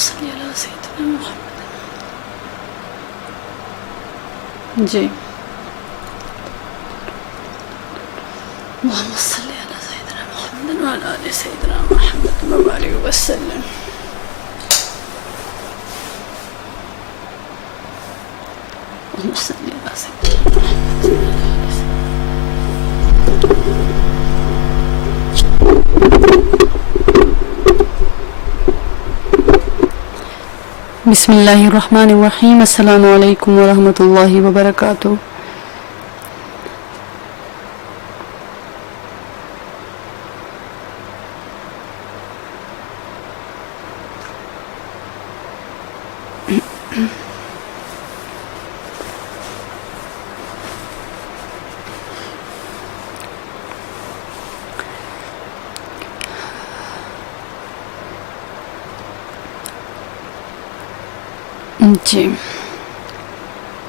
صل علی سیدنا محمد. جی اللهم صل على سيدنا محمد وعلى آل سيدنا محمد وبارك وسلم. اللهم صل على سيدنا محمد وعلى آل بسم اللہ الرحمن الرحیم. السلام علیکم ورحمۃ اللہ وبرکاتہ.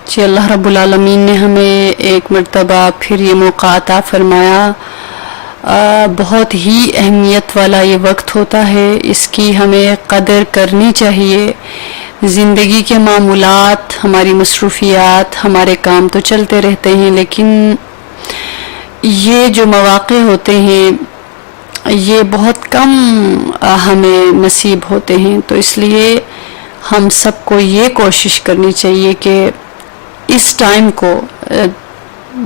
جی اللہ رب العالمین نے ہمیں ایک مرتبہ پھر یہ موقع عطا فرمایا. بہت ہی اہمیت والا یہ وقت ہوتا ہے، اس کی ہمیں قدر کرنی چاہیے. زندگی کے معمولات، ہماری مصروفیات، ہمارے کام تو چلتے رہتے ہیں، لیکن یہ جو مواقع ہوتے ہیں یہ بہت کم ہمیں نصیب ہوتے ہیں. تو اس لیے ہم سب کو یہ کوشش کرنی چاہیے کہ اس ٹائم کو،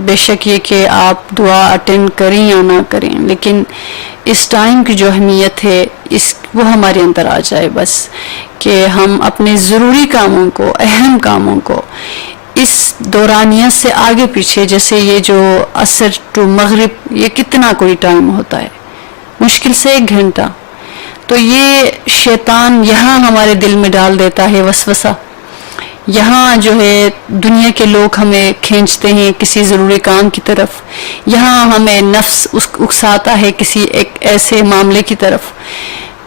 بے شک یہ کہ آپ دعا اٹینڈ کریں یا نہ کریں، لیکن اس ٹائم کی جو اہمیت ہے وہ ہمارے اندر آ جائے بس، کہ ہم اپنے ضروری کاموں کو، اہم کاموں کو اس دورانیت سے آگے پیچھے، جیسے یہ جو عصر ٹو مغرب، یہ کتنا کوئی ٹائم ہوتا ہے، مشکل سے 1 گھنٹہ. تو یہ شیطان یہاں ہمارے دل میں ڈال دیتا ہے وسوسہ. یہاں جو ہے دنیا کے لوگ ہمیں کھینچتے ہیں کسی ضروری کام کی طرف، یہاں ہمیں نفس اکساتا ہے کسی ایک ایسے معاملے کی طرف.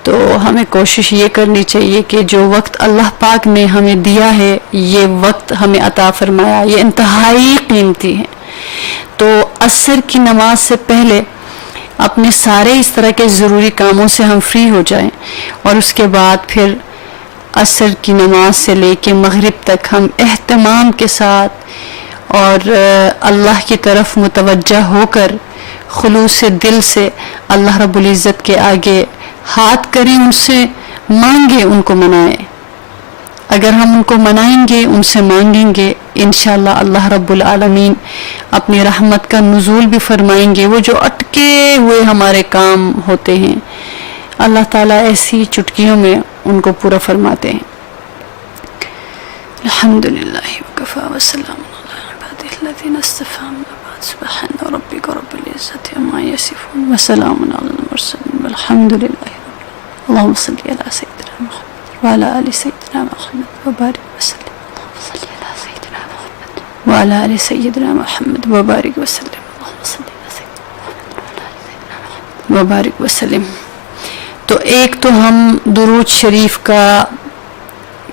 تو ہمیں کوشش یہ کرنی چاہیے کہ جو وقت اللہ پاک نے ہمیں دیا ہے، یہ وقت ہمیں عطا فرمایا، یہ انتہائی قیمتی ہے. تو عصر کی نماز سے پہلے اپنے سارے اس طرح کے ضروری کاموں سے ہم فری ہو جائیں، اور اس کے بعد پھر عصر کی نماز سے لے کے مغرب تک ہم اہتمام کے ساتھ اور اللہ کی طرف متوجہ ہو کر خلوص دل سے اللہ رب العزت کے آگے ہاتھ کریں، ان سے مانگیں، ان کو منائیں. اگر ہم ان کو منائیں گے، ان سے مانگیں گے، انشاءاللہ اللہ رب العالمین اپنی رحمت کا نزول بھی فرمائیں گے. وہ جو اٹکے ہوئے ہمارے کام ہوتے ہیں، اللہ تعالیٰ ایسی چٹکیوں میں ان کو پورا فرماتے ہیں. الحمدللہ وکفا وسلام علی عبادہ الذین اصطفی. اما بعد، سبحان ربک رب العزۃ عما یصفون وسلام علی المرسلین والحمدللہ رب العالمین. اللهم صل علی سیدنا محمد وعلى آل سيدنا محمد وبارك وسلم. اللهم صل على سيدنا محمد وعلى آل سيدنا محمد وبارك وسلم. اللهم صل على سيدنا محمد وعلى آل سيدنا محمد وبارك وسلم. تو ایک تو ہم درود شریف کا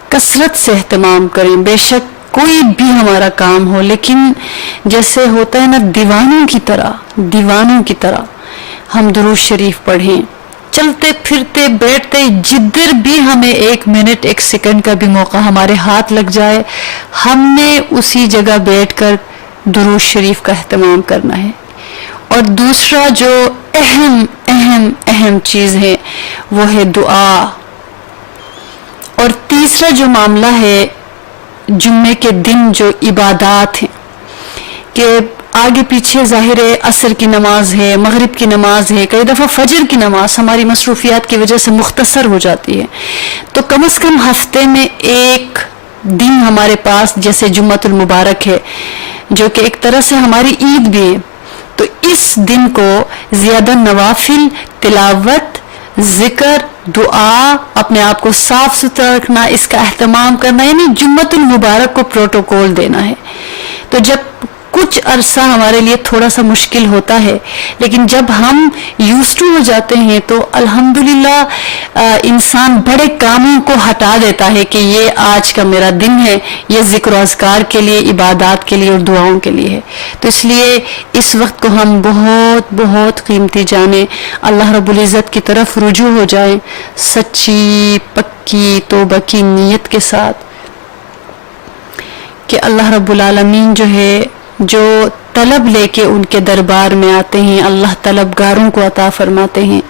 کثرت سے اہتمام کریں. بے شک کوئی بھی ہمارا کام ہو، لیکن جیسے ہوتا ہے نا دیوانوں کی طرح ہم درود شریف پڑھیں. چلتے پھرتے بیٹھتے جدھر بھی ہمیں 1 منٹ 1 سیکنڈ کا بھی موقع ہمارے ہاتھ لگ جائے، ہم نے اسی جگہ بیٹھ کر درود شریف کا اہتمام کرنا ہے. اور دوسرا جو اہم چیز ہے وہ ہے دعا. اور تیسرا جو معاملہ ہے جمعے کے دن جو عبادات ہیں، کہ آگے پیچھے ظاہر ہے عصر کی نماز ہے، مغرب کی نماز ہے، کئی دفعہ فجر کی نماز ہماری مصروفیات کی وجہ سے مختصر ہو جاتی ہے. تو کم از کم ہفتے میں 1 دن ہمارے پاس جیسے جمعۃ المبارک ہے، جو کہ ایک طرح سے ہماری عید بھی ہے. تو اس دن کو زیادہ نوافل، تلاوت، ذکر، دعا، اپنے آپ کو صاف ستھرا رکھنا، اس کا اہتمام کرنا، یعنی جمعۃ المبارک کو پروٹوکول دینا ہے. تو جب کچھ عرصہ ہمارے لیے تھوڑا سا مشکل ہوتا ہے، لیکن جب ہم یوزڈ ہو جاتے ہیں تو الحمدللہ انسان بڑے کاموں کو ہٹا دیتا ہے کہ یہ آج کا میرا دن ہے، یہ ذکر و اذکار کے لیے، عبادات کے لیے اور دعاؤں کے لیے ہے۔ تو اس لیے اس وقت کو ہم بہت بہت قیمتی جانیں، اللہ رب العزت کی طرف رجوع ہو جائیں سچی پکی توبہ کی نیت کے ساتھ کہ اللہ رب العالمین جو ہے، جو طلب لے کے ان کے دربار میں آتے ہیں اللہ طلبگاروں کو عطا فرماتے ہیں۔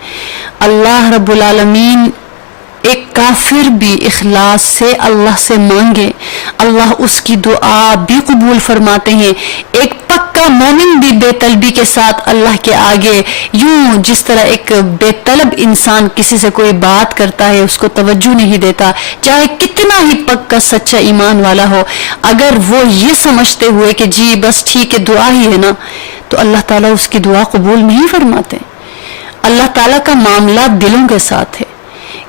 اللہ رب العالمین ایک کافر بھی اخلاص سے اللہ سے مانگے، اللہ اس کی دعا بھی قبول فرماتے ہیں۔ ایک پکا مومن بھی بے طلبی کے ساتھ اللہ کے آگے، یوں جس طرح ایک بے طلب انسان کسی سے کوئی بات کرتا ہے اس کو توجہ نہیں دیتا، چاہے کتنا ہی پکا سچا ایمان والا ہو، اگر وہ یہ سمجھتے ہوئے کہ جی بس ٹھیک ہے دعا ہی ہے نا، تو اللہ تعالیٰ اس کی دعا قبول نہیں فرماتے۔ اللہ تعالیٰ کا معاملہ دلوں کے ساتھ ہے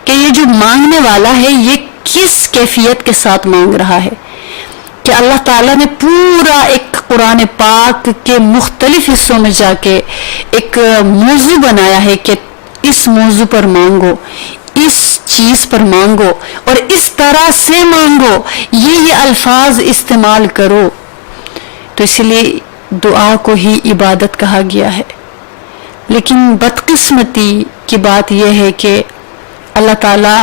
کہ یہ جو مانگنے والا ہے یہ کس کیفیت کے ساتھ مانگ رہا ہے، کہ اللہ تعالیٰ نے پورا ایک قرآن پاک کے مختلف حصوں میں جا کے ایک موضوع بنایا ہے کہ اس موضوع پر مانگو، اس چیز پر مانگو اور اس طرح سے مانگو، یہ الفاظ استعمال کرو۔ تو اس لیے دعا کو ہی عبادت کہا گیا ہے۔ لیکن بدقسمتی کی بات یہ ہے کہ اللہ تعالیٰ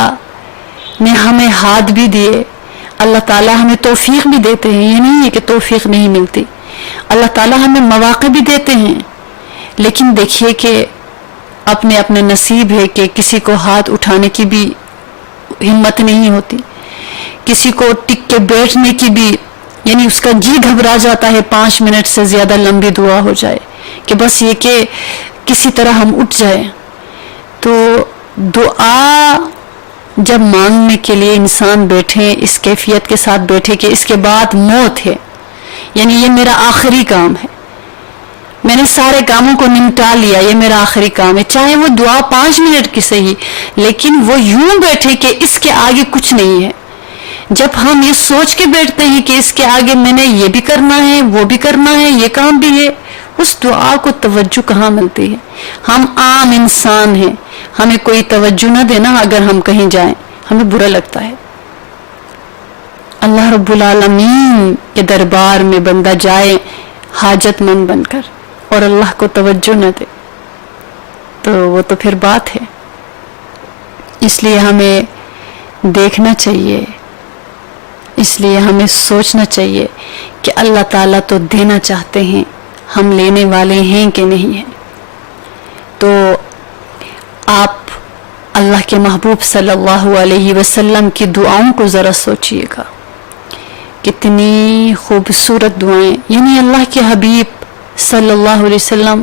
نے ہمیں ہاتھ بھی دیے، اللہ تعالیٰ ہمیں توفیق بھی دیتے ہیں، یہ نہیں ہے کہ توفیق نہیں ملتی، اللہ تعالیٰ ہمیں مواقع بھی دیتے ہیں، لیکن دیکھیے کہ اپنے اپنے نصیب ہے کہ کسی کو ہاتھ اٹھانے کی بھی ہمت نہیں ہوتی، کسی کو ٹک کے بیٹھنے کی بھی، یعنی اس کا جی گھبرا جاتا ہے 5 منٹ سے زیادہ لمبی دعا ہو جائے کہ بس یہ کہ کسی طرح ہم اٹھ جائیں۔ تو دعا جب مانگنے کے لیے انسان بیٹھے، اس کیفیت کے ساتھ بیٹھے کہ اس کے بعد موت ہے، یعنی یہ میرا آخری کام ہے، میں نے سارے کاموں کو نمٹا لیا، یہ میرا آخری کام ہے، چاہے وہ دعا 5 منٹ کی صحیح، لیکن وہ یوں بیٹھے کہ اس کے آگے کچھ نہیں ہے۔ جب ہم یہ سوچ کے بیٹھتے ہیں کہ اس کے آگے میں نے یہ بھی کرنا ہے، وہ بھی کرنا ہے، یہ کام بھی ہے، اس دعا کو توجہ کہاں ملتی ہے؟ ہم عام انسان ہیں، ہمیں کوئی توجہ نہ دینا، اگر ہم کہیں جائیں ہمیں برا لگتا ہے۔ اللہ رب العالمین کے دربار میں بندہ جائے حاجت مند بن کر اور اللہ کو توجہ نہ دے تو وہ تو پھر بات ہے۔ اس لیے ہمیں دیکھنا چاہیے، اس لیے ہمیں سوچنا چاہیے کہ اللہ تعالیٰ تو دینا چاہتے ہیں، ہم لینے والے ہیں کہ نہیں ہیں۔ تو آپ اللہ کے محبوب صلی اللہ علیہ وسلم کی دعاؤں کو ذرا سوچئے گا، کتنی خوبصورت دعائیں، یعنی اللہ کے حبیب صلی اللہ علیہ وسلم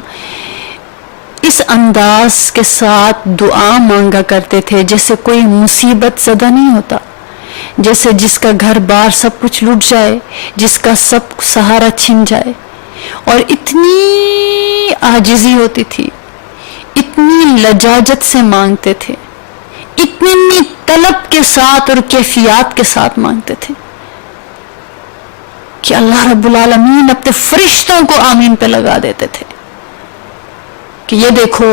اس انداز کے ساتھ دعا مانگا کرتے تھے جیسے کوئی مصیبت زدہ نہیں ہوتا، جیسے جس کا گھر بار سب کچھ لٹ جائے، جس کا سب سہارا چھن جائے، اور اتنی عاجزی ہوتی تھی، اتنی لجاجت سے مانگتے تھے، اتنی طلب کے ساتھ اور کیفیات کے ساتھ مانگتے تھے کہ اللہ رب العالمین اپنے فرشتوں کو آمین پہ لگا دیتے تھے کہ یہ دیکھو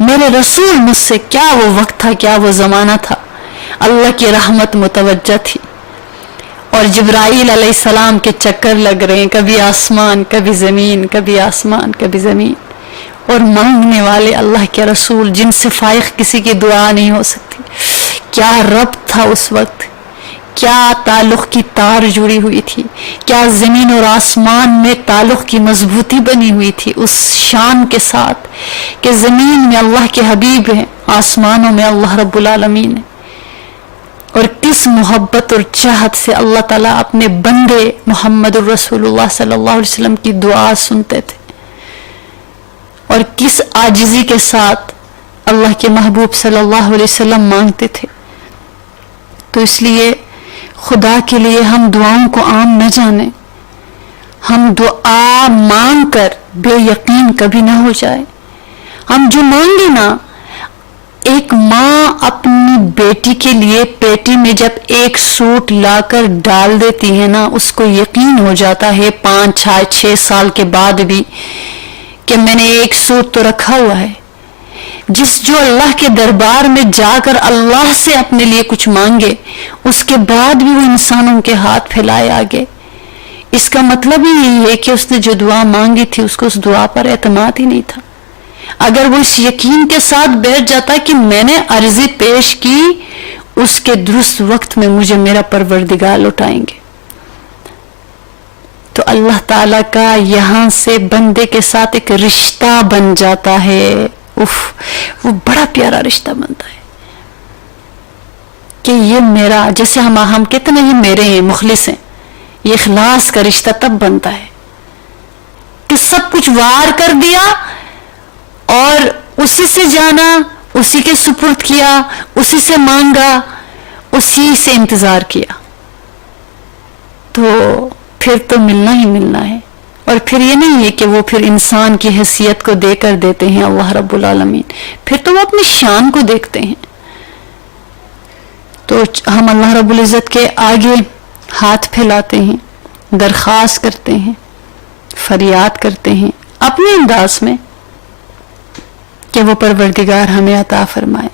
میرے رسول مجھ سے، کیا وہ وقت تھا، کیا وہ زمانہ تھا، اللہ کی رحمت متوجہ تھی، اور جبرائیل علیہ السلام کے چکر لگ رہے ہیں، کبھی آسمان کبھی زمین، کبھی آسمان کبھی زمین، اور مانگنے والے اللہ کے رسول جن سے فائق کسی کی دعا نہیں ہو سکتی۔ کیا رب تھا اس وقت، کیا تعلق کی تار جڑی ہوئی تھی، کیا زمین اور آسمان میں تعلق کی مضبوطی بنی ہوئی تھی اس شان کے ساتھ کہ زمین میں اللہ کے حبیب ہیں، آسمانوں میں اللہ رب العالمین ہے، اور کس محبت اور چاہت سے اللہ تعالیٰ اپنے بندے محمد الرسول اللہ صلی اللہ علیہ وسلم کی دعا سنتے تھے، اور کس عاجزی کے ساتھ اللہ کے محبوب صلی اللہ علیہ وسلم مانگتے تھے۔ تو اس لیے خدا کے لیے ہم دعاؤں کو عام نہ جانیں، ہم دعا مانگ کر بے یقین کبھی نہ ہو جائے۔ ہم جو مانگے نا ایک ماں اپنی بیٹی کے لیے پیٹی میں جب ایک سوٹ لا کر ڈال دیتی ہے نا، اس کو یقین ہو جاتا ہے 5-6 سال کے بعد بھی کہ میں نے ایک سوٹ تو رکھا ہوا ہے. جو اللہ کے دربار میں جا کر اللہ سے اپنے لیے کچھ مانگے، اس کے بعد بھی وہ انسانوں کے ہاتھ پھیلائے آگے. اس کا مطلب ہی یہی ہے کہ اس نے جو دعا مانگی تھی اس کو اس دعا پر اعتماد ہی نہیں تھا. اگر وہ اس یقین کے ساتھ بیٹھ جاتا کہ میں نے عرضی پیش کی، اس کے درست وقت میں مجھے میرا پروردگار لوٹائیں گے. تو اللہ تعالیٰ کا یہاں سے بندے کے ساتھ ایک رشتہ بن جاتا ہے. وہ بڑا پیارا رشتہ بنتا ہے کہ یہ میرا، جیسے ہم کہتے ہیں یہ میرے ہیں، مخلص ہیں. یہ اخلاص کا رشتہ تب بنتا ہے کہ سب کچھ وار کر دیا اور اسی سے جانا، اسی کے سپرد کیا، اسی سے مانگا، اسی سے انتظار کیا، تو پھر تو ملنا ہی ملنا ہے. اور پھر یہ نہیں ہے کہ وہ پھر انسان کی حیثیت کو دے کر دیتے ہیں اللہ رب العالمین، پھر تو وہ اپنی شان کو دیکھتے ہیں. تو ہم اللہ رب العزت کے آگے ہاتھ پھیلاتے ہیں، درخواست کرتے ہیں، فریاد کرتے ہیں اپنے انداز میں کہ وہ پروردگار ہمیں عطا فرمائے،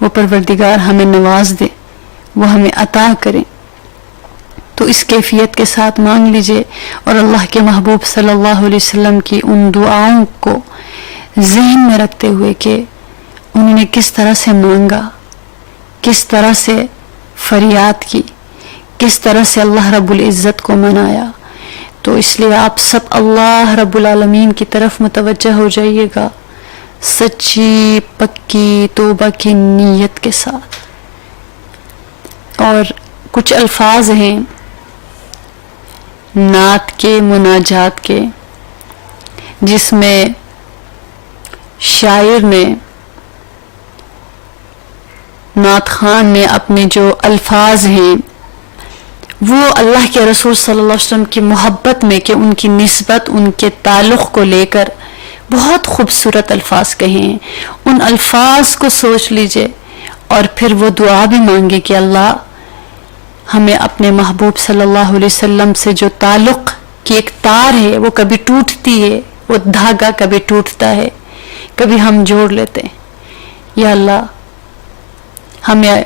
وہ پروردگار ہمیں نواز دے، وہ ہمیں عطا کرے. تو اس کیفیت کے ساتھ مانگ لیجئے، اور اللہ کے محبوب صلی اللہ علیہ وسلم کی ان دعاؤں کو ذہن میں رکھتے ہوئے کہ انہوں نے کس طرح سے مانگا، کس طرح سے فریاد کی، کس طرح سے اللہ رب العزت کو منایا. تو اس لیے آپ سب اللہ رب العالمین کی طرف متوجہ ہو جائیے گا سچی پکی توبہ کی نیت کے ساتھ. اور کچھ الفاظ ہیں نعت کے، مناجات کے، جس میں شاعر نے، نعت خان نے اپنے جو الفاظ ہیں وہ اللہ کے رسول صلی اللہ علیہ وسلم کی محبت میں، کہ ان کی نسبت، ان کے تعلق کو لے کر بہت خوبصورت الفاظ کہے ہیں. ان الفاظ کو سوچ لیجئے اور پھر وہ دعا بھی مانگے کہ اللہ ہمیں اپنے محبوب صلی اللہ علیہ وسلم سے جو تعلق کی ایک تار ہے وہ کبھی ٹوٹتی ہے، وہ دھاگا کبھی ٹوٹتا ہے، کبھی ہم جوڑ لیتے ہیں. یا اللہ ہمیں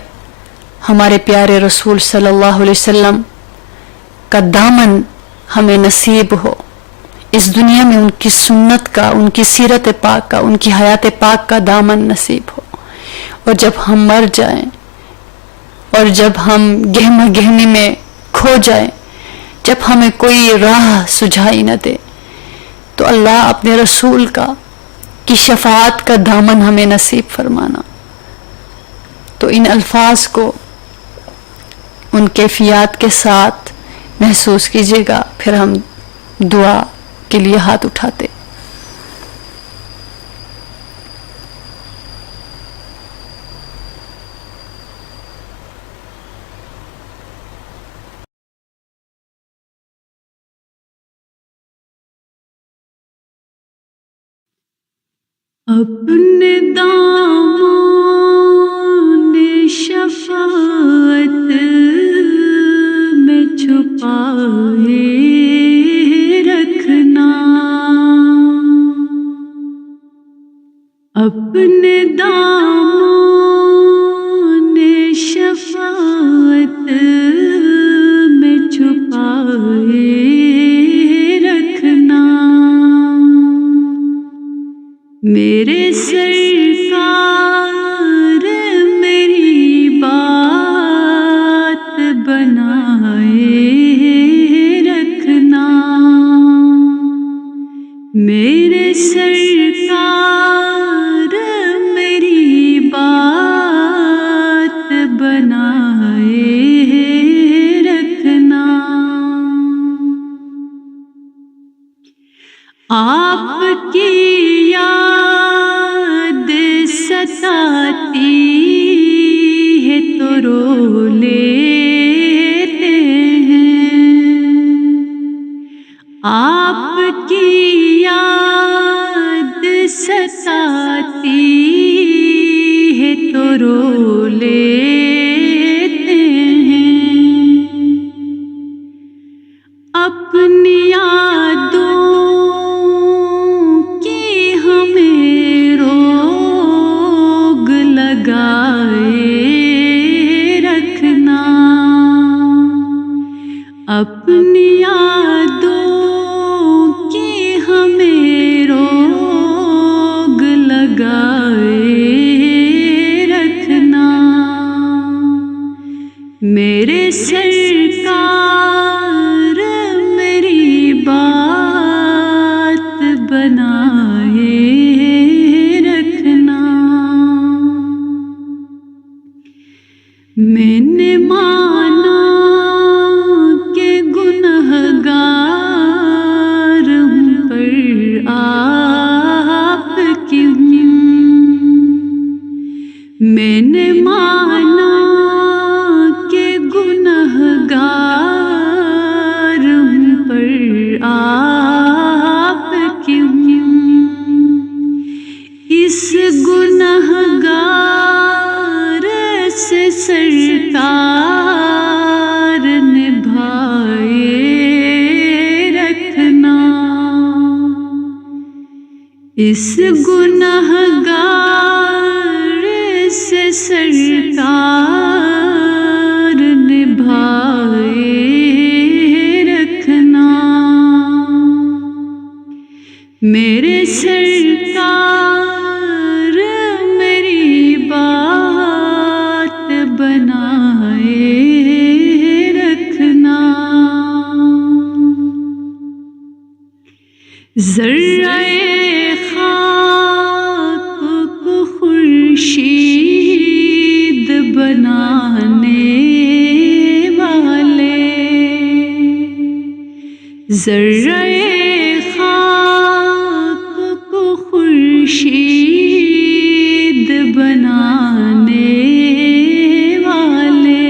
ہمارے پیارے رسول صلی اللہ علیہ وسلم کا دامن ہمیں نصیب ہو، اس دنیا میں ان کی سنت کا، ان کی سیرت پاک کا، ان کی حیات پاک کا دامن نصیب ہو. اور جب ہم مر جائیں اور جب ہم گہما گہمی میں کھو جائیں، جب ہمیں کوئی راہ سجھائی نہ دے، تو اللہ اپنے رسول کی شفاعت کا دامن ہمیں نصیب فرمانا. تو ان الفاظ کو ان کیفیات کے ساتھ محسوس کیجیے گا، پھر ہم دعا کے لیے ہاتھ اٹھاتے. اپنے دامن شفاعت میں چھپائے رکھنا، اپنے دامن شفاعت میں چھپائے رکھنا. میرے سرکار میری بات بنائے رکھنا، میرے سرکار میری بات بنائے رکھنا. آپ کی یاد ستاتی ہے تو رو لیتے ہیں، آپ کی یاد ستاتی اس گنہگار سے سرکار نبھائے رکھنا، میرے سرکار میری بات بنائے رکھنا، ذرہ خاک کو خورشید بنانے والے، ذرہ خاک کو خورشید بنانے والے،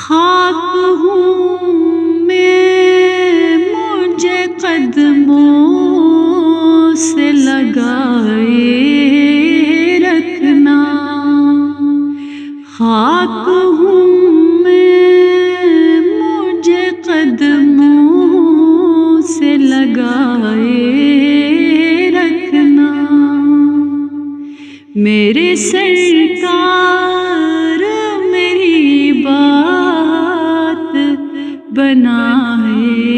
خاک ہوں قدموں سے لگائے رکھنا، خاک ہوں میں مجھے قدموں سے لگائے رکھنا، میرے سرکار میری بات بنائے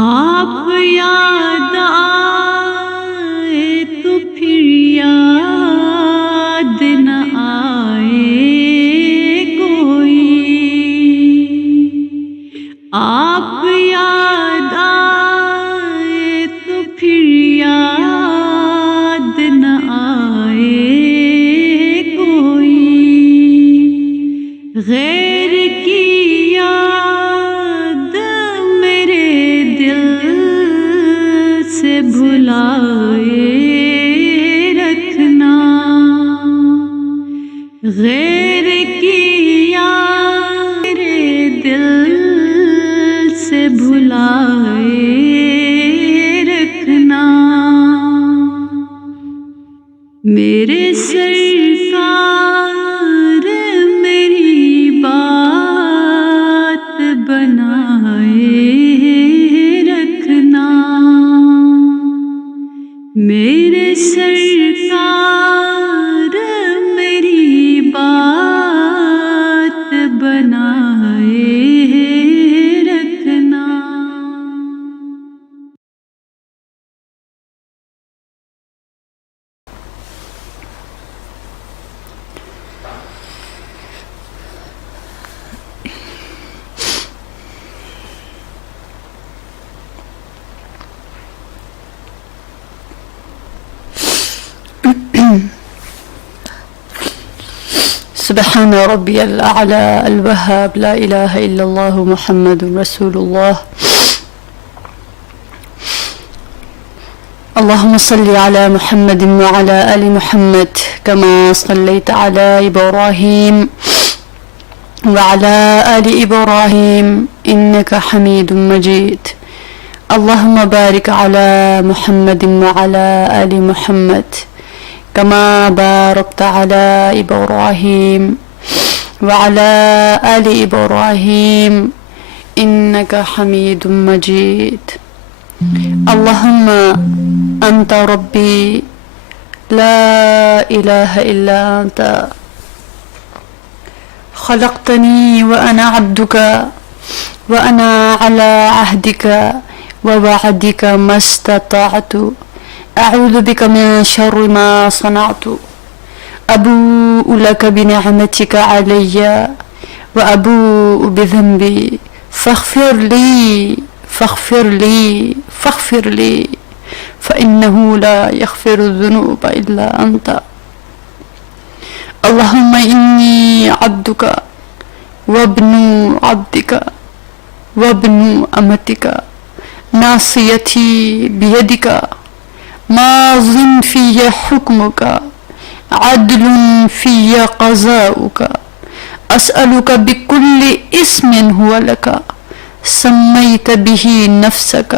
آپ یاد آئے تو پھر یاد نہ آئے کوئی، آپ یاد آئے تو پھر یاد نہ آئے کوئی، غیر کی بھلائے رکھنا، غیر کی یاد میرے دل سے بھلائے رکھنا، میرے سرکار میری بات بنائے رکھنا، میرے سرکار میری بات بنائے رکھنا۔ سبحان ربي الأعلى الوهاب، لا إله إلا الله محمد رسول الله. اللهم صل على محمد وعلى آل محمد كما صليت على إبراهيم وعلى آل إبراهيم إنك حميد مجيد. اللهم بارك على محمد وعلى آل محمد كما باركت على إبراهيم وعلى آل إبراهيم إنك حميد مجيد. اللهم أنت ربي لا إله إلا أنت، خلقتني وأنا عبدك وأنا على عهدك ووعدك ما استطعت، أعوذ بك من شر ما صنعت، أبوء لك بنعمتك علي وأبوء بذنبي فاغفر لي فاغفر لي فاغفر لي فإنه لا يغفر الذنوب إلا أنت. اللهم إني عبدك وابن عبدك وابن أمتك، ناصيتي بيدك، ماض في حكمك، عدل في قضاؤك، أسألك بكل اسم هو لك سميت به نفسك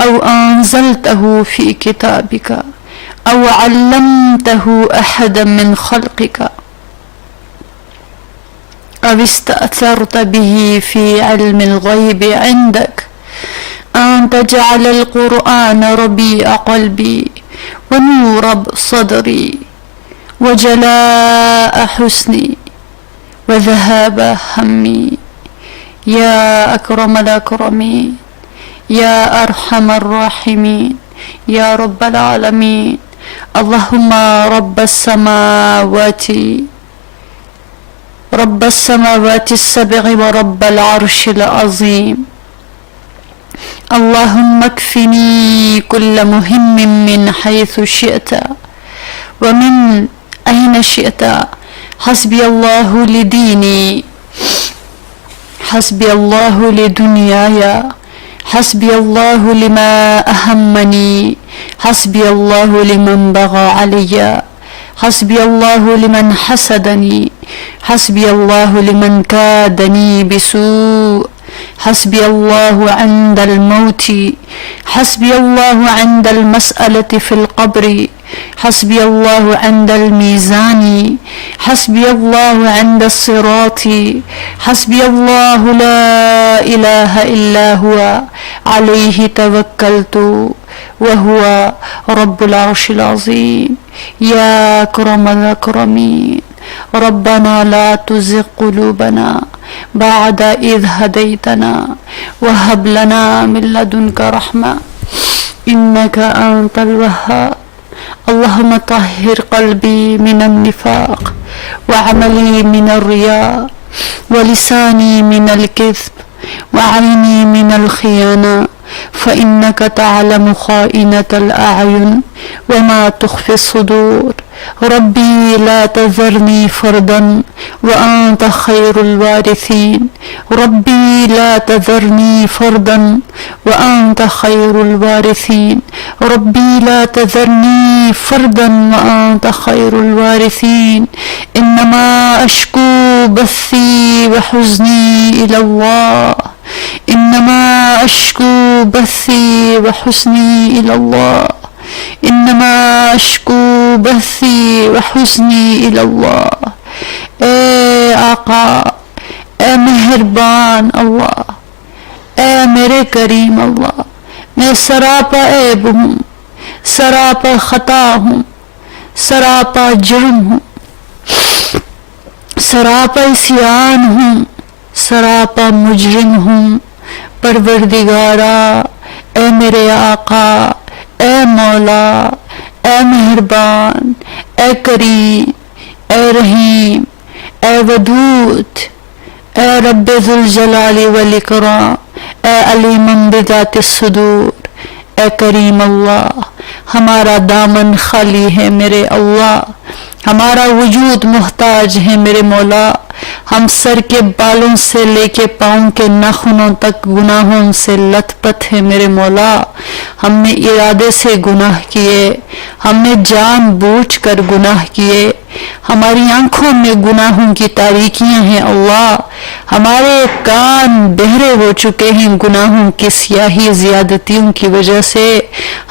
أو أنزلته في كتابك أو علمته أحدا من خلقك أو استأثرت به في علم الغيب عندك أن تجعل القرآن ربيع قلبي ونور صدري وجلاء حزني وذهاب همي يا أكرم الأكرمين يا أرحم الراحمين يا رب العالمين. اللهم رب السماوات السبع ورب العرش العظيم، اللهم اكفني كل مهم من حيث شئت ومن أين شئت. حسبي الله لديني، حسبي الله لدنياي، حسبي الله لما أهمني، حسبي الله لمن بغى علي، حسبي الله لمن حسدني، حسبي الله لمن كادني بسوء، حسبي الله عند الموت، حسبي الله عند المسألة في القبر، حسبي الله عند الميزان، حسبي الله عند الصراط، حسبي الله لا إله إلا هو عليه توكلت وهو رب العرش العظيم. يا أكرم الأكرمين ربنا لا تزغ قلوبنا بعد إذ هديتنا وهب لنا من لدنك رحمة إنك أنت الوهاب. اللهم طهر قلبي من النفاق وعملي من الرياء ولساني من الكذب وعيني من الخيانة، فإنك تعلم خائنة الأعين وما تخفي الصدور. ربي لا تذرني فردا وأنت خير الوارثين، ربي لا تذرني فردا وأنت خير الوارثين، ربي لا تذرني فردا وأنت خير الوارثين. إنما أشكو بثي وحزني إلى الله، إنما أشكو بثي وحزني إلى الله، إنما أشكو بثي وحزني إلى الله. اے آقا، اے مہربان اللہ، اے میرے کریم اللہ، میں سراپا عیب ہوں، سراپا خطا ہوں، سراپا جرم ہوں، سراپا عصیان ہوں، سراپا مجرم ہوں. پروردگارا، اے میرے آقا، اے مولا، اے مہربان، اے کریم، اے رحیم، اے ودود، اے رب ذوالجلال والاکرام، اے علیم بذات الصدور، اے کریم اللہ، ہمارا دامن خالی ہے میرے اللہ، ہمارا وجود محتاج ہے میرے مولا. ہم سر کے بالوں سے لے کے پاؤں کے ناخنوں تک گناہوں سے لت پت ہے میرے مولا. ہم نے ارادے سے گناہ کیے، ہم نے جان بوجھ کر گناہ کیے، ہماری آنکھوں میں گناہوں کی تاریکیاں ہیں اللہ، ہمارے کان بہرے ہو چکے ہیں گناہوں کی سیاہی زیادتیوں کی وجہ سے،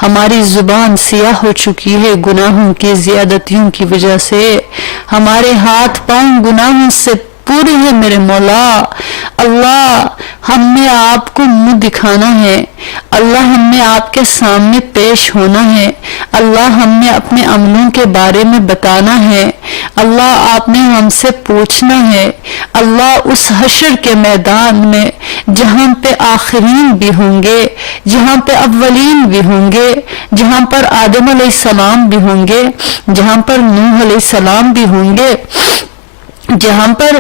ہماری زبان سیاہ ہو چکی ہے گناہوں کی زیادتیوں کی وجہ سے، ہمارے ہاتھ پاؤں گناہوں سے پورے ہیں میرے مولا. اللہ، ہم نے آپ کو منہ دکھانا ہے، اللہ ہم نے آپ کے سامنے پیش ہونا ہے، اللہ ہم نے اپنے عملوں کے بارے میں بتانا ہے، اللہ آپ نے ہم سے پوچھنا ہے. اللہ اس حشر کے میدان میں جہاں پہ آخرین بھی ہوں گے، جہاں پہ اولین بھی ہوں گے، جہاں پر آدم علیہ السلام بھی ہوں گے، جہاں پر نوح علیہ السلام بھی ہوں گے، جہاں پر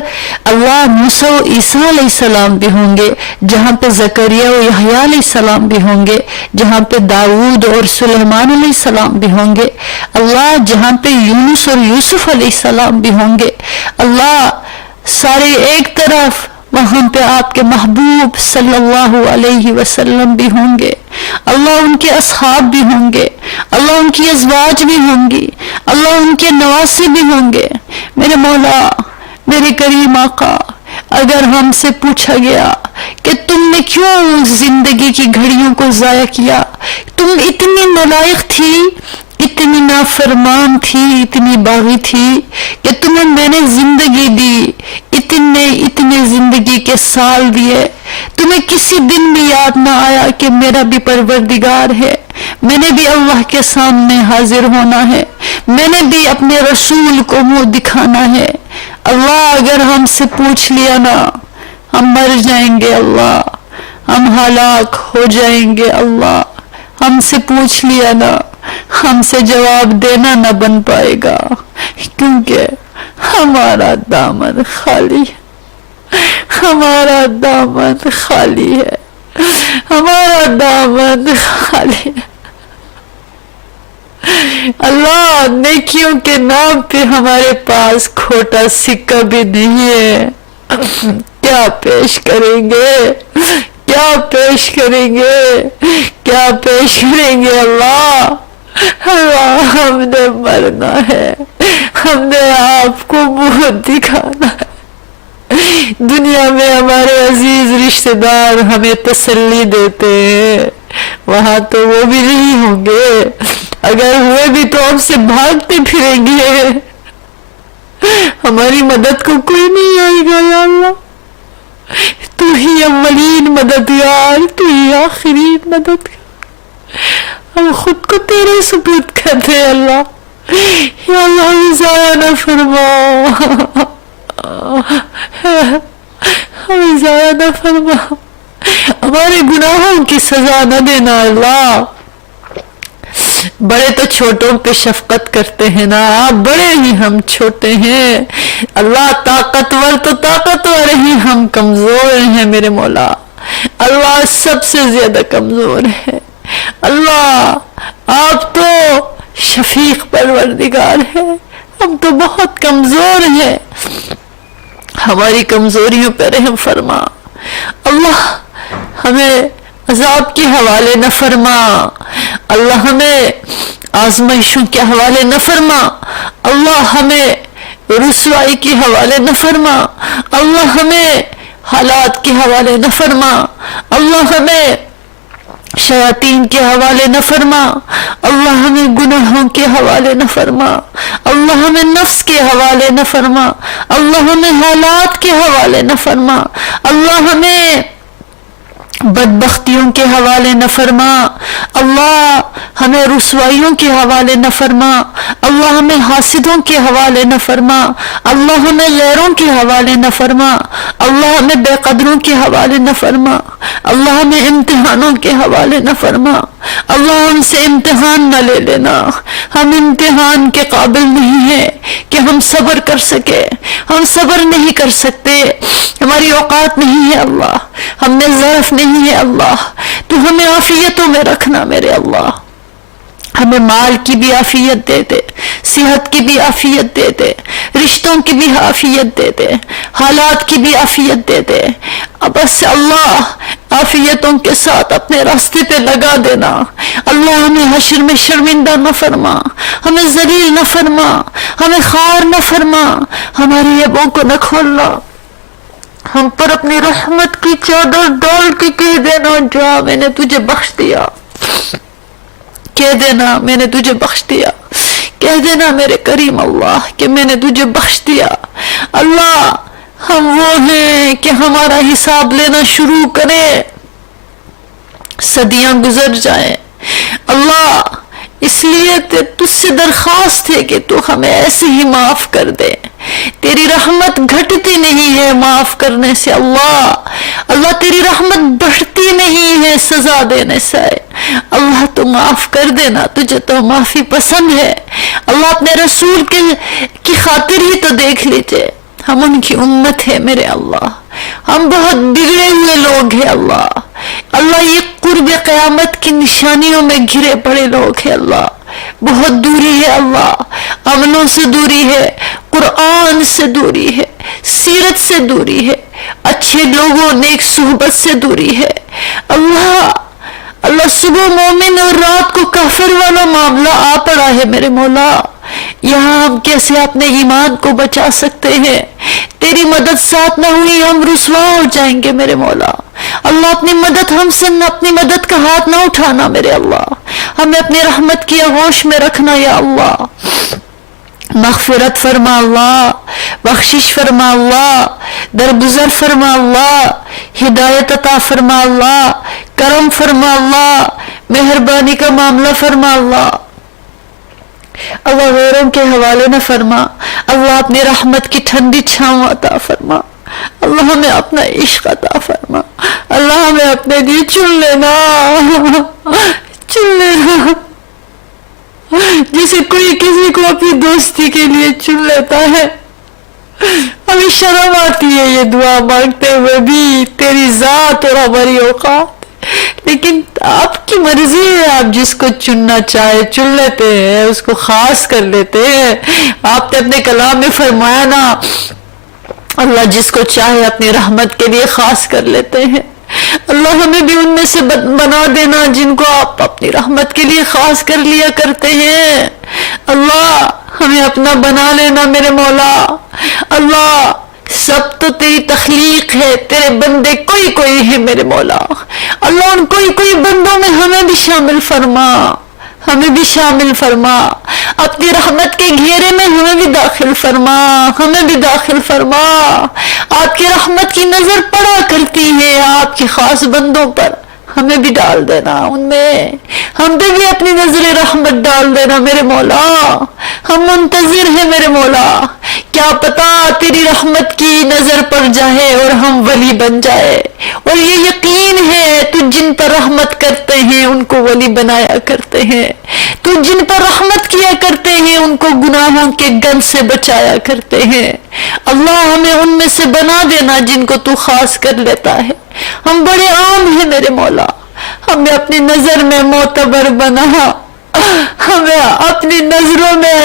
اللہ موسیٰ و عیسیٰ علیہ السلام بھی ہوں گے، جہاں پہ زکریا و یحییٰ علیہ السلام بھی ہوں گے، جہاں پہ داؤد اور سلیمان علیہ السلام بھی ہوں گے، اللہ جہاں پہ یونس اور یوسف علیہ السلام بھی ہوں گے، اللہ سارے ایک طرف وہاں پہ آپ کے محبوب صلی اللہ علیہ وسلم بھی ہوں گے، اللہ ان کے اصحاب بھی ہوں گے، اللہ ان کی ازواج بھی ہوں گی، اللہ ان کے نواسی بھی ہوں گے. میرے مولا، میرے کریم آقا، اگر ہم سے پوچھا گیا کہ تم نے کیوں زندگی کی گھڑیوں کو ضائع کیا، تم اتنی نالائق تھی، اتنی نافرمان تھی، اتنی باغی تھی کہ تمہیں میں نے زندگی دی، اتنے زندگی کے سال دیے، تمہیں کسی دن بھی یاد نہ آیا کہ میرا بھی پروردگار ہے، میں نے بھی اللہ کے سامنے حاضر ہونا ہے، میں نے بھی اپنے رسول کو منہ دکھانا ہے۔ اللہ اگر ہم سے پوچھ لیا نا، ہم مر جائیں گے اللہ، ہم ہلاک ہو جائیں گے اللہ، ہم سے پوچھ لیا نا، ہم سے جواب دینا نہ بن پائے گا، کیونکہ ہمارا دامن خالی ہے، ہمارا دامن خالی ہے، ہمارا دامن خالی ہے۔ اللہ، نیکیوں کے نام پہ ہمارے پاس کھوٹا سکہ بھی نہیں ہے، کیا پیش کریں گے، کیا پیش کریں گے، کیا پیش کریں گے اللہ؟ اللہ، ہم نے مرنا ہے، ہم نے آپ کو منہ دکھانا ہے۔ دنیا میں ہمارے عزیز رشتہ دار ہمیں تسلی دیتے ہیں، وہاں تو وہ بھی نہیں ہوں گے، اگر ہوئے بھی تو ہم سے بھاگتے پھریں گے، ہماری مدد کو کوئی نہیں آئے گا یا اللہ۔ تو ہی اولین مددگار، تو ہی آخرین مددگار، ہم خود کو تیرے سپرد کرتے ہیں اللہ۔ یا اللہ، ہمیں ضائع نہ فرما، ہمیں ضائع نہ فرما، ہمارے گناہوں کی سزا نہ دینا اللہ۔ بڑے تو چھوٹوں پہ شفقت کرتے ہیں نا، بڑے ہی ہم چھوٹے ہیں اللہ، طاقتور تو طاقتور ہی ہم کمزور ہیں میرے مولا، اللہ سب سے زیادہ کمزور ہے اللہ، آپ تو شفیق پروردگار ہے، ہم تو بہت کمزور ہیں، ہماری کمزوریوں پہ رحم فرما اللہ، ہمیں عذاب کے حوالے نہ فرما اللہ، ہمیں آزمائشوں کے حوالے نہ فرما اللہ، ہمیں رسوائی کے حوالے نہ فرما اللہ، ہمیں حالات کے حوالے نہ فرما اللہ، ہمیں شیاطین کے حوالے نہ فرما اللہ، ہمیں گناہوں کے حوالے نہ فرما اللہ، ہمیں نفس کے حوالے نہ فرما اللہ، ہمیں حالات کے حوالے نہ فرما اللہ، ہمیں بدبختیوں کے حوالے نہ فرما اللہ، ہمیں رسوائیوں کے حوالے نہ فرما اللہ، ہمیں حاسدوں کے حوالے نہ فرما اللہ، ہمیں غیروں کے حوالے نہ فرما اللہ، ہمیں بے قدروں کے حوالے نہ فرما اللہ، ہمیں امتحانوں کے حوالے نہ فرما اللہ، ہم سے امتحان نہ لے لینا، ہم امتحان کے قابل نہیں ہیں کہ ہم صبر کر سکے، ہم صبر نہیں کر سکتے، ہماری اوقات نہیں ہے اللہ، ہم میں ضعف نہیں ہے اللہ، تو ہمیں عافیتوں میں رکھنا میرے اللہ، ہمیں مال کی بھی عافیت دے دے، صحت کی بھی عافیت دے دے، رشتوں کی بھی عافیت دے دے، حالات کی بھی عافیت دے دے، بس اللہ عافیتوں کے ساتھ اپنے راستے پہ لگا دینا اللہ، ہمیں حشر میں شرمندہ نہ فرما، ہمیں ذلیل نہ فرما، ہمیں خوار نہ فرما، ہماری عیبوں کو نہ کھولنا، ہم پر اپنی رحمت کی چادر ڈال کے کہہ دینا، جا میں نے تجھے بخش دیا، کہہ دینا میں نے تجھے بخش دیا، کہہ دینا میرے کریم اللہ کہ میں نے تجھے بخش دیا اللہ۔ ہم وہ ہیں کہ ہمارا حساب لینا شروع کریں، صدیاں گزر جائیں اللہ، اس لیے تجھ سے درخواست ہے کہ تو ہمیں ایسے ہی معاف کر دے، تیری رحمت گھٹتی نہیں ہے معاف کرنے سے اللہ، اللہ تیری رحمت بڑھتی نہیں ہے سزا دینے سے اللہ، تو معاف کر دینا، تجھے تو معافی پسند ہے اللہ، اپنے رسول کی خاطر ہی تو دیکھ لیجئے، ہم ان کی امت ہے میرے اللہ، ہم بہت بگڑے ہوئے لوگ ہیں اللہ، اللہ یہ قرب قیامت کی نشانیوں میں گھرے پڑے لوگ ہیں اللہ، بہت دوری ہے اللہ، امنوں سے دوری ہے، قرآن سے دوری ہے، سیرت سے دوری ہے، اچھے لوگوں نیک صحبت سے دوری ہے اللہ، اللہ صبح مومن اور رات کو کافر والا معاملہ آ پڑا ہے میرے مولا، یہاں ہم کیسے اپنے ایمان کو بچا سکتے ہیں؟ تیری مدد ساتھ نہ ہوئی ہم رسوا ہو جائیں گے میرے مولا، اللہ اپنی مدد ہم سے اپنی مدد کا ہاتھ نہ اٹھانا میرے اللہ، ہمیں اپنی رحمت کی آغوش میں رکھنا یا اللہ، مغفرت فرما اللہ، بخشش فرما اللہ، درگزر فرما اللہ، ہدایت عطا فرما اللہ، کرم فرما اللہ، مہربانی کا معاملہ فرما اللہ، اللہ غیروں کے حوالے نہ فرما، اللہ اپنی رحمت کی ٹھنڈی چھاؤں عطا فرما، اللہ ہمیں اپنا عشق عطا فرما، اللہ ہمیں اپنے لیے چن لینا، چن لینا، جسے کوئی کسی کو اپنی دوستی کے لیے چن لیتا ہے، ہمیں شرم آتی ہے یہ دعا مانگتے ہوئے بھی، تیری ذات اور ہماری اوقات، لیکن آپ کی مرضی ہے، آپ جس کو چننا چاہے چن لیتے ہیں، اس کو خاص کر لیتے ہیں۔ آپ نے اپنے کلام میں فرمایا نا، اللہ جس کو چاہے اپنی رحمت کے لیے خاص کر لیتے ہیں، اللہ ہمیں بھی ان میں سے بنا دینا جن کو آپ اپنی رحمت کے لیے خاص کر لیا کرتے ہیں۔ اللہ ہمیں اپنا بنا لینا میرے مولا، اللہ سب تو تیری تخلیق ہے، تیرے بندے کوئی کوئی ہے میرے مولا، اللہ ان کوئی کوئی بندوں میں ہمیں بھی شامل فرما، ہمیں بھی شامل فرما، اپنی رحمت کے گھیرے میں ہمیں بھی داخل فرما، ہمیں بھی داخل فرما۔ آپ کی رحمت کی نظر پڑا کرتی ہے آپ کے خاص بندوں پر، ہمیں بھی ڈال دینا ان میں، ہم پہ بھی اپنی نظر رحمت ڈال دینا میرے مولا، ہم منتظر ہیں میرے مولا، کیا پتا تیری رحمت کی نظر پڑ جائے اور ہم ولی بن جائے، اور یہ یقین ہے تو جن پر رحمت کرتے ہیں ان کو ولی بنایا کرتے ہیں، تو جن پر رحمت کیا کرتے ہیں ان کو گناہوں کے گند سے بچایا کرتے ہیں۔ اللہ ہمیں ان میں سے بنا دینا جن کو تو خاص کر لیتا ہے، ہم بڑے عام ہیں میرے مولا، ہمیں اپنی نظر میں معتبر بنا، ہمیں اپنی نظروں میں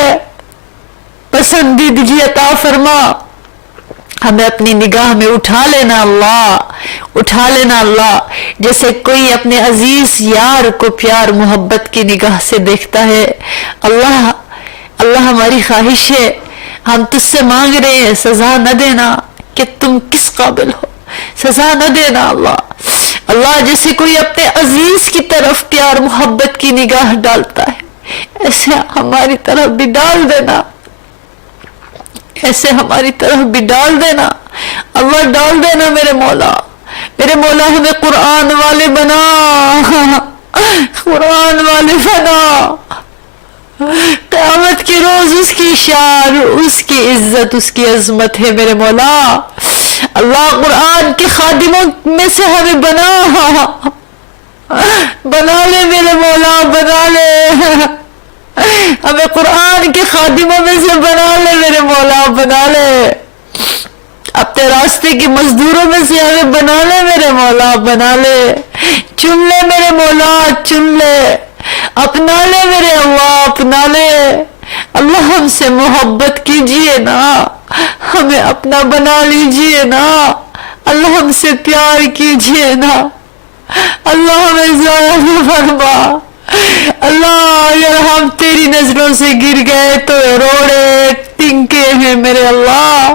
پسندیدگی عطا فرما، ہمیں اپنی نگاہ میں اٹھا لینا اللہ، اٹھا لینا اللہ، جیسے کوئی اپنے عزیز یار کو پیار محبت کی نگاہ سے دیکھتا ہے۔ اللہ اللہ ہماری خواہش ہے، ہم تجھ سے مانگ رہے ہیں، سزا نہ دینا کہ تم کس قابل ہو، سزا نہ دینا اللہ، اللہ جیسے کوئی اپنے عزیز کی طرف پیار محبت کی نگاہ ڈالتا ہے، ایسے ہماری طرف بھی ڈال دینا، ایسے ہماری طرف بھی ڈال دینا اللہ، ڈال دینا میرے مولا، میرے مولا ہمیں قرآن والے بنا، قرآن والے بنا، قیامت کے روز اس کی شان، اس کی عزت، اس کی عظمت ہے میرے مولا، اللہ قرآن کے خادموں میں سے ہمیں بنا، بنا لے میرے مولا، بنا لے، ہمیں قرآن کے خادموں میں سے بنا لے میرے مولا، بنا لے، اپنے راستے کی مزدوروں میں سے ہمیں بنا لے میرے مولا، بنا لے، چن لے میرے مولا، چن لے، اپنا لے میرے اللہ، اپنا لے، اللہ ہم سے محبت کیجئے نا، ہمیں اپنا بنا لیجئے نا، اللہ ہم سے پیار کیجئے نا، اللہ ہمیں ضائع نہ فرما، اللہ اگر ہم تیری نظروں سے گر گئے تو روڑے تنکے ہیں میرے اللہ،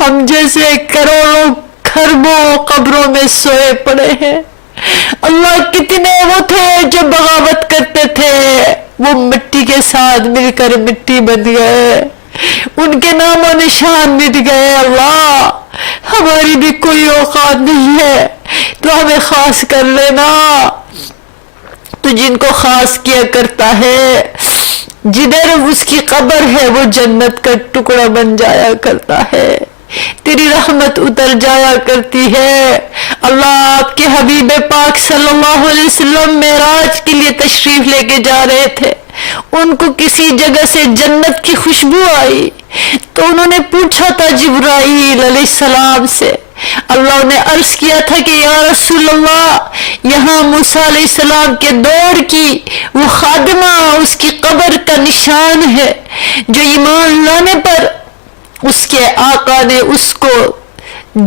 ہم جیسے کروڑوں خربوں قبروں میں سوئے پڑے ہیں، اللہ کتنے وہ تھے جو بغاوت کرتے تھے، وہ مٹی کے ساتھ مل کر مٹی بن گئے، ان کے نام و نشان مٹ گئے، اللہ ہماری بھی کوئی اوقات نہیں ہے، تو ہمیں خاص کر لینا، تو جن کو خاص کیا کرتا ہے، جدھر اس کی قبر ہے وہ جنت کا ٹکڑا بن جایا کرتا ہے، تیری رحمت اتر جایا کرتی ہے۔ اللہ آپ کے حبیب پاک صلی اللہ علیہ وسلم معراج کے لیے تشریف لے کے جا رہے تھے، ان کو کسی جگہ سے جنت کی خوشبو آئی، تو انہوں نے پوچھا تھا جبرائیل علیہ السلام سے، اللہ نے عرض کیا تھا کہ یا رسول اللہ، یہاں موسیٰ علیہ السلام کے دور کی وہ خادمہ، اس کی قبر کا نشان ہے، جو ایمان لانے پر اس کے آقا نے اس کو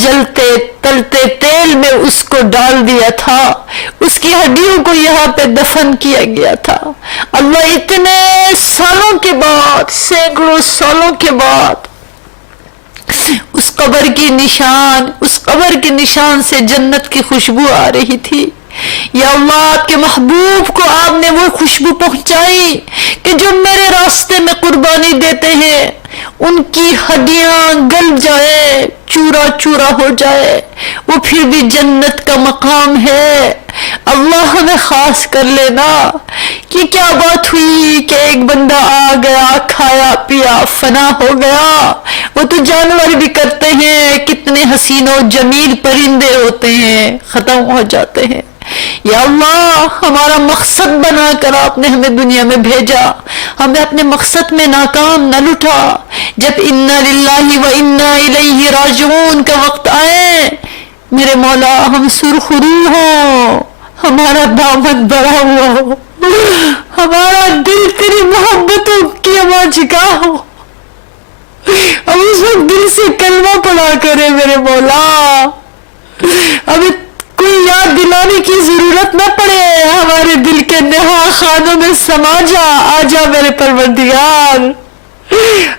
جلتے تلتے تیل میں اس کو ڈال دیا تھا، اس کی ہڈیوں کو یہاں پہ دفن کیا گیا تھا، اللہ اتنے سالوں کے بعد، سینکڑوں سالوں کے بعد اس قبر کی نشان سے جنت کی خوشبو آ رہی تھی. یا اللہ آپ کے محبوب کو آپ نے وہ خوشبو پہنچائی کہ جو میرے راستے میں قربانی دیتے ہیں ان کی ہڈیاں گل جائے, چورا چورا ہو جائے, وہ پھر بھی جنت کا مقام ہے. اللہ ہمیں خاص کر لینا. یہ کیا بات ہوئی کہ ایک بندہ آ گیا, کھایا پیا, فنا ہو گیا. وہ تو جانور بھی کرتے ہیں, کتنے حسین و جمیل پرندے ہوتے ہیں, ختم ہو جاتے ہیں. یا اللہ ہمارا مقصد بنا کر آپ نے ہمیں دنیا میں بھیجا, ہمیں اپنے مقصد میں ناکام نہ لٹا. جب انا للہ و انا الیہ راجعون کا وقت آئے میرے مولا ہم سرخرو ہوں, ہمارا دامن بڑا ہوا ہو, ہمارا دل تیری محبتوں کی آواز جھکا ہو, اب اس وقت دل سے کلمہ پڑھا کرے میرے مولا. ابھی کوئی یاد دلانے کی ضرورت نہ پڑے, ہمارے دل کے نہا خانوں میں سما جا. آ جا میرے پروردگار,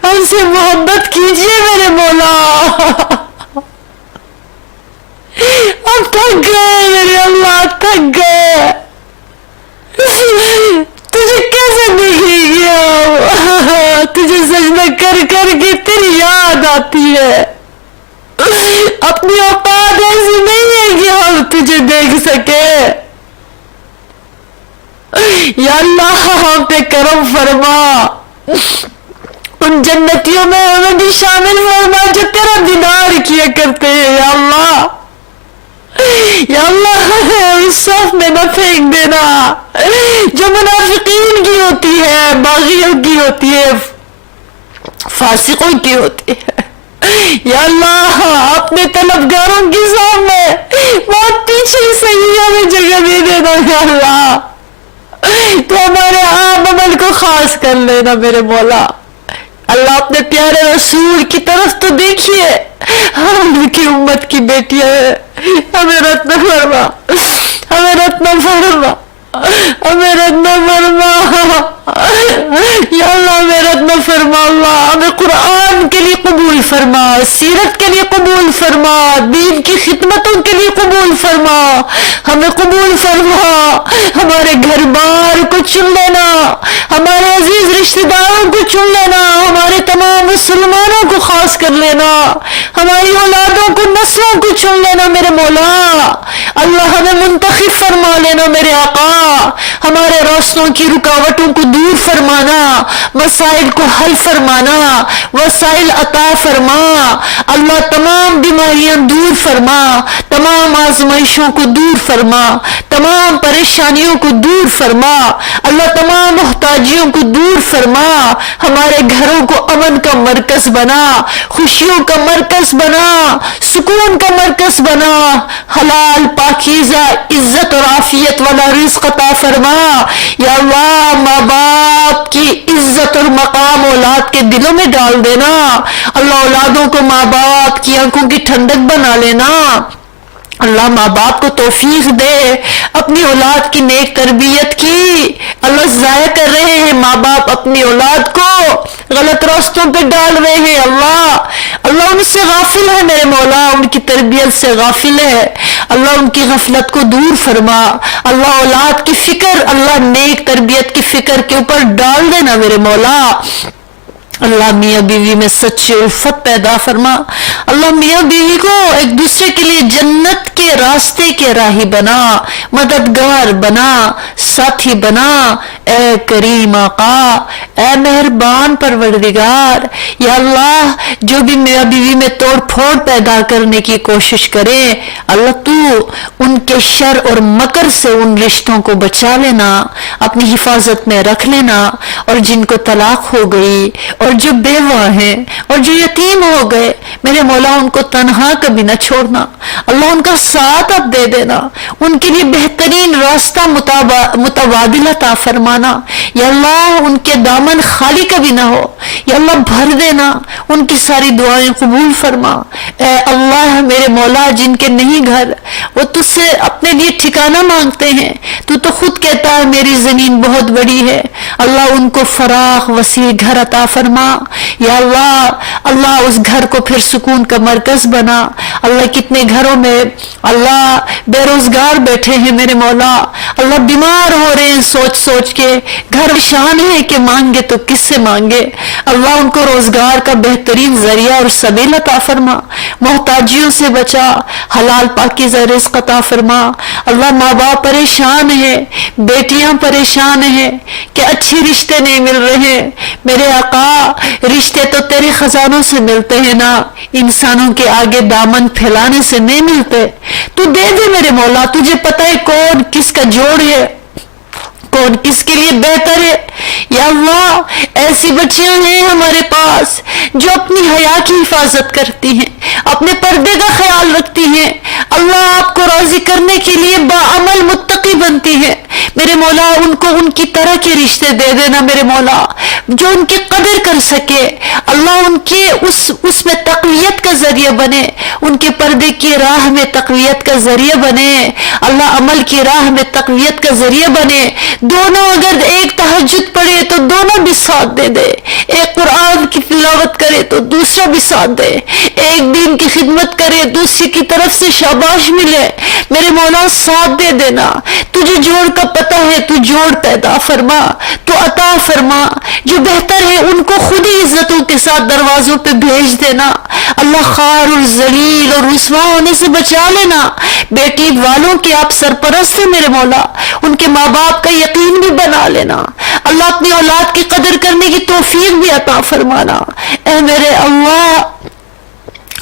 ہم سے محبت کیجئے میرے مولا. اب تھک گئے میرے اللہ, تھک گئے. تجھے کیسے دیکھیں گے, تجھے سجدہ کر کر کے تیری یاد آتی ہے. اپنی اوقات ایسی نہیں ہے کہ ہم تجھے دیکھ سکے. یا اللہ ہم پہ کرم فرما, ان جنتیوں میں ہمیں بھی شامل فرما جو تیرا دیدار کیا کرتے ہیں. یا اللہ, یا اللہ اس صف میں نہ پھینک دینا جو منافقین کی ہوتی ہے, باغیوں کی ہوتی ہے, فاسقوں کی ہوتی ہے. یا اللہ اپنے طلبگاروں کے سامنے بہت پیچھے سیاح میں جگہ دے دینا. یا اللہ تو ہمارے عام عمل کو خاص کر لینا میرے مولا. اللہ اپنے پیارے رسول کی طرف تو دیکھیے, ہم کی امت کی بیٹیاں ہیں, ہمیں رد نہ فرما, ہمیں رد نہ فرما, ہمیں رد نہ فرما. یا اللہ ہمیں رد نہ فرما. اللہ ہمیں قرآن کے لیے قبول فرما, سیرت کے لیے قبول فرما, دین کی خدمتوں کے لیے قبول فرما, ہمیں قبول فرما. ہمارے گھر بار کو چن لینا, ہمارے عزیز رشتہ داروں کو چن لینا, ہمارے تمام مسلمانوں کو خاص کر لینا, ہماری اولادوں کو, نسلوں کو چن لینا میرے مولا. اللہ ہمیں منتخب فرما لینا میرے آقا. ہمارے راستوں کی رکاوٹوں کو دور فرمانا, مسائل کو حل فرمانا, وسائل عطا فرما. اللہ تمام بیماریاں دور فرما, تمام آزمائشوں کو دور فرما, تمام پریشانیوں کو دور فرما. اللہ تمام محتاجیوں کو دور فرما. ہمارے گھروں کو امن کا مرکز بنا, خوشیوں کا مرکز بنا, سکون کا مرکز بنا. حلال پاکیزہ عزت اور عافیت والا رزق عطا فرما. یا اللہ ماں باپ کی عزت اور مقام اولاد کے دلوں میں ڈال دینا. اللہ اولادوں کو ماں باپ کی آنکھوں کی ٹھنڈک بنا لینا. اللہ ماں باپ کو توفیق دے اپنی اولاد کی نیک تربیت کی. اللہ ضائع کر رہے ہیں ماں باپ اپنی اولاد کو, غلط راستوں پہ ڈال رہے ہیں. اللہ ان سے غافل ہے میرے مولا, ان کی تربیت سے غافل ہے. اللہ ان کی غفلت کو دور فرما. اللہ اولاد کی فکر, اللہ نیک تربیت کی فکر کے اوپر ڈال دینا میرے مولا. اللہ میاں بیوی میں سچی الفت پیدا فرما. اللہ میاں بیوی کو ایک دوسرے کے لیے جنت کے راستے کے راہی بنا, مددگار بنا, ساتھی بنا. اے کریم آقا, اے مہربان پروردگار. یا اللہ جو بھی میاں بیوی میں توڑ پھوڑ پیدا کرنے کی کوشش کرے, اللہ تو ان کے شر اور مکر سے ان رشتوں کو بچا لینا, اپنی حفاظت میں رکھ لینا. اور جن کو طلاق ہو گئی اور جو بیوہ ہیں اور جو یتیم ہو گئے میرے مولا, ان کو تنہا کبھی نہ چھوڑنا. اللہ ان کا ساتھ اب دے دینا, ان کے لیے بہترین راستہ متبادل عطا فرمانا. یا اللہ ان کے دامن خالی کبھی نہ ہو, یا اللہ بھر دینا، ان کی ساری دعائیں قبول فرما۔ اے اللہ میرے مولا، جن کے نہیں گھر وہ تجھ سے اپنے لیے ٹھکانہ مانگتے ہیں، تو خود کہتا ہے میری زمین بہت بڑی ہے، اللہ ان کو فراخ وسیع گھر عطا فرما۔ یا اللہ اس گھر کو پھر سکون کا مرکز بنا۔ اللہ کتنے گھروں میں اللہ بے روزگار بیٹھے ہیں میرے مولا، اللہ بیمار ہو رہے ہیں سوچ سوچ کے، گھر شان ہے کہ مانگے تو کس سے مانگے، اللہ ان کو روزگار کا بہترین ذریعہ اور سبیل عطا فرما، محتاجیوں سے بچا، حلال پاکیزہ رزق عطا فرما۔ اللہ ماں باپ پریشان ہے، بیٹیاں پریشان ہیں کہ اچھے رشتے نہیں مل رہے، میرے آقا رشتے تو تیرے خزانوں سے ملتے ہیں نا، انسانوں کے آگے دامن پھیلانے سے نہیں ملتے، تو دے دے میرے مولا، تجھے پتہ ہے کون کس کا جوڑ ہے، کون کس کے لیے بہتر ہے۔ یا اللہ ایسی بچیاں ہیں ہمارے پاس جو اپنی حیا کی حفاظت کرتی ہیں، اپنے پردے کا خیال رکھتی ہیں، اللہ آپ کو راضی کرنے کے لیے باعمل متقی بنتی ہے، میرے مولا ان کو ان کی طرح کے رشتے دے دینا میرے مولا، جو ان کی قدر کر سکے، اللہ ان کے اس میں تقویت کا ذریعہ بنے، ان کے پردے کی راہ میں تقویت کا ذریعہ بنے، اللہ عمل کی راہ میں تقویت کا ذریعہ بنے۔ دونوں اگر ایک تہجد پڑھے تو دونوں بھی ساتھ دے دے، ایک قرآن کی تلاوت کرے تو دوسرا بھی ساتھ دے، ایک دین کی خدمت کرے دوسری کی طرف سے شاباش ملے، میرے مولا ساتھ دے دینا، تجھے جوڑ کا پتہ ہے، تو جوڑ پیدا فرما، تو عطا فرما، جو بہتر ہے ان کو خود ہی عزتوں کے ساتھ دروازوں پہ بھیج دینا، اللہ خار اور ذلیل اور رسوا ہونے سے بچا لینا۔ بیٹی والوں کے آپ سرپرست ہیں میرے مولا، ان کے ماں باپ کا یقین بھی بنا لینا، اللہ اپنی اولاد کی قدر کرنے کی توفیق بھی عطا فرمانا۔ اے میرے اللہ